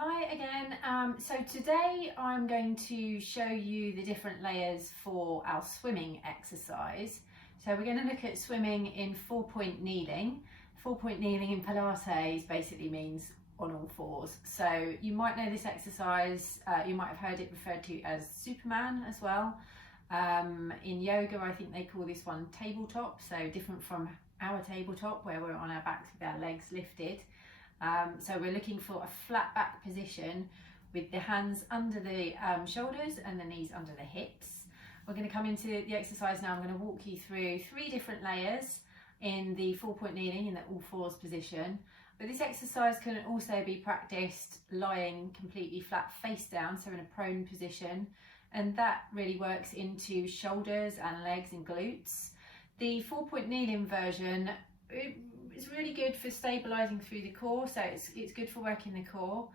Hi again. So today I'm going to show you the different layers for our swimming exercise. So we're going to look at swimming in 4-point kneeling. 4-point kneeling in Pilates basically means on all fours. So you might know this exercise, you might have heard it referred to as Superman as well. In yoga I think they call this one tabletop, so different from our tabletop where we're on our backs with our legs lifted. So we're looking for a flat back position with the hands under the shoulders and the knees under the hips. We're going to come into the exercise now. I'm going to walk you through 3 different layers in the 4-point kneeling in the all fours position. But this exercise can also be practiced lying completely flat face down, so in a prone position, and that really works into shoulders and legs and glutes. The 4-point kneeling version, it's really good for stabilising through the core, so it's good for working the core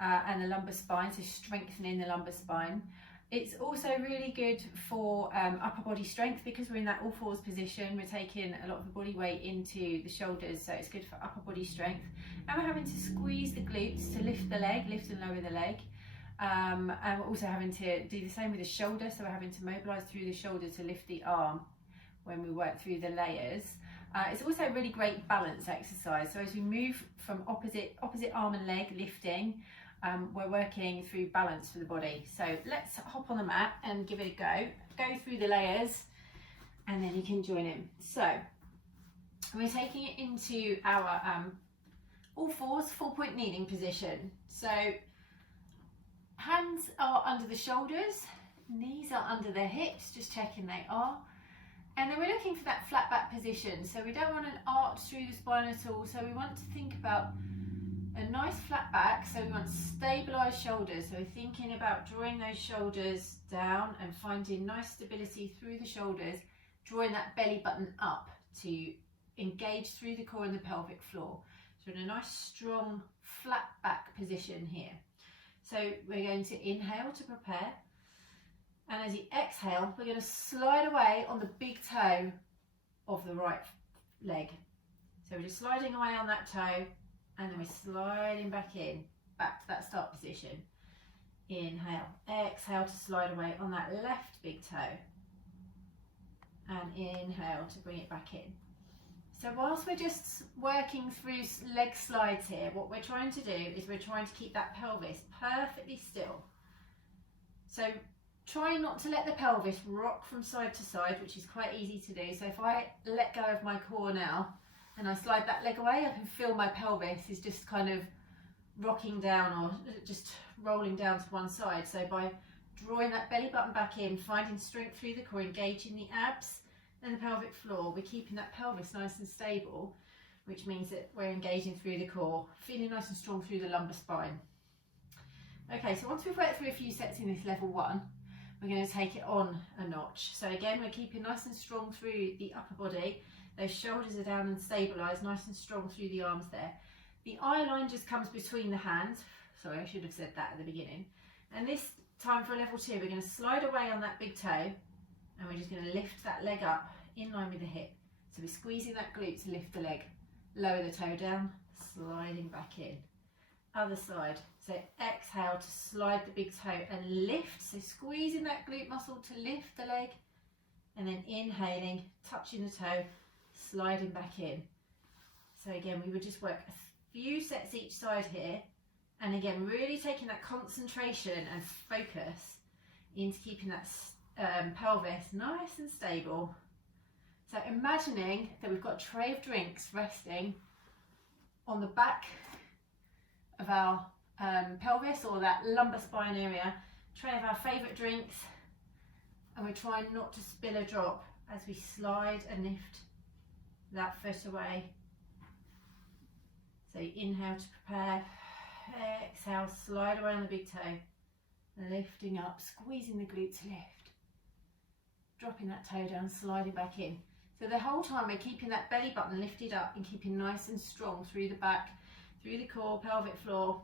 and the lumbar spine, so strengthening the lumbar spine. It's also really good for upper body strength because we're in that all fours position. We're taking a lot of the body weight into the shoulders, so it's good for upper body strength. And we're having to squeeze the glutes to lift the leg, lift and lower the leg. And we're also having to do the same with the shoulder, so we're having to mobilise through the shoulder to lift the arm when we work through the layers. It's also a really great balance exercise. So as we move from opposite arm and leg lifting, we're working through balance for the body. So let's hop on the mat and give it a go through the layers, and then you can join in. So we're taking it into our all fours 4-point kneeling position. So hands are under the shoulders, knees are under the hips, just checking they are. And then we're looking for that flat back position. So we don't want an arch through the spine at all. So we want to think about a nice flat back. So we want stabilised shoulders. So we're thinking about drawing those shoulders down and finding nice stability through the shoulders, drawing that belly button up to engage through the core and the pelvic floor. So in a nice strong flat back position here. So we're going to inhale to prepare. And as you exhale, we're going to slide away on the big toe of the right leg. So we're just sliding away on that toe, and then we're sliding back in, back to that start position. Inhale, exhale to slide away on that left big toe. And inhale to bring it back in. So whilst we're just working through leg slides here, what we're trying to do is we're trying to keep that pelvis perfectly still. So try not to let the pelvis rock from side to side, which is quite easy to do. So if I let go of my core now and I slide that leg away, I can feel my pelvis is just kind of rocking down or just rolling down to one side. So by drawing that belly button back in, finding strength through the core, engaging the abs and the pelvic floor, we're keeping that pelvis nice and stable, which means that we're engaging through the core, feeling nice and strong through the lumbar spine. Okay, so once we've worked through a few sets in this level 1, we're going to take it on a notch. So again, we're keeping nice and strong through the upper body. Those shoulders are down and stabilised, nice and strong through the arms there. The eye line just comes between the hands. Sorry, I should have said that at the beginning. And this time for level 2, we're going to slide away on that big toe, and we're just going to lift that leg up in line with the hip. So we're squeezing that glute to lift the leg, lower the toe down, sliding back in. Other side. So exhale to slide the big toe and lift. So squeezing that glute muscle to lift the leg, and then inhaling, touching the toe, sliding back in. So again, we would just work a few sets each side here, and again really taking that concentration and focus into keeping that pelvis nice and stable. So imagining that we've got a tray of drinks resting on the back of our pelvis or that lumbar spine area, tray of our favourite drinks, and we're trying not to spill a drop as we slide and lift that foot away. So inhale to prepare, exhale, slide away on the big toe, lifting up, squeezing the glute to lift, dropping that toe down, sliding back in. So the whole time we're keeping that belly button lifted up and keeping nice and strong through the back, through the core, pelvic floor,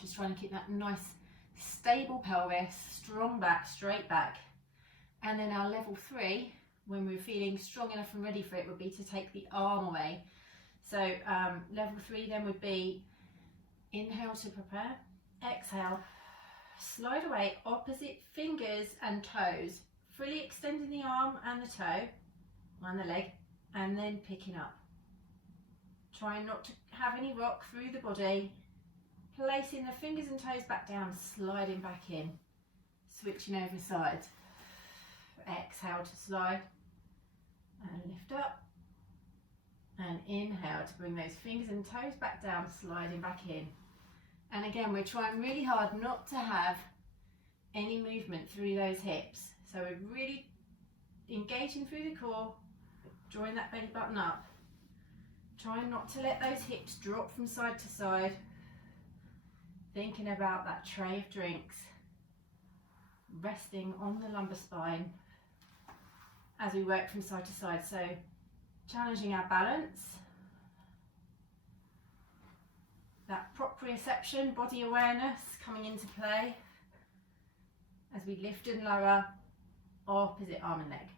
just trying to keep that nice stable pelvis, strong back, straight back. And then our level 3, when we're feeling strong enough and ready for it, would be to take the arm away. So level 3 then would be Inhale to prepare. Exhale. Slide away opposite fingers and toes. Fully extending the arm and the toe and the leg, and then picking up. Trying not to have any rock through the body. Placing the fingers and toes back down, sliding back in. Switching over sides. Exhale to slide and lift up. And inhale to bring those fingers and toes back down, sliding back in. And again, we're trying really hard not to have any movement through those hips. So we're really engaging through the core, drawing that belly button up. Trying not to let those hips drop from side to side. Thinking about that tray of drinks. Resting on the lumbar spine as we work from side to side. So challenging our balance. That proprioception, body awareness coming into play as we lift and lower opposite arm and leg.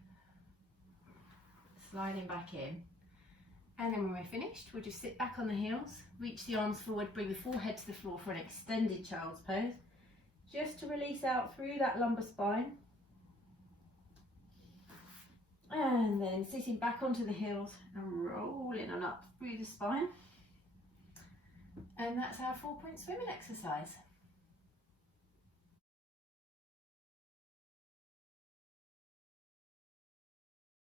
Sliding back in. And then when we're finished, we'll just sit back on the heels, reach the arms forward, bring the forehead to the floor for an extended child's pose. Just to release out through that lumbar spine. And then sitting back onto the heels and rolling on up through the spine. And that's our 4-point swimming exercise.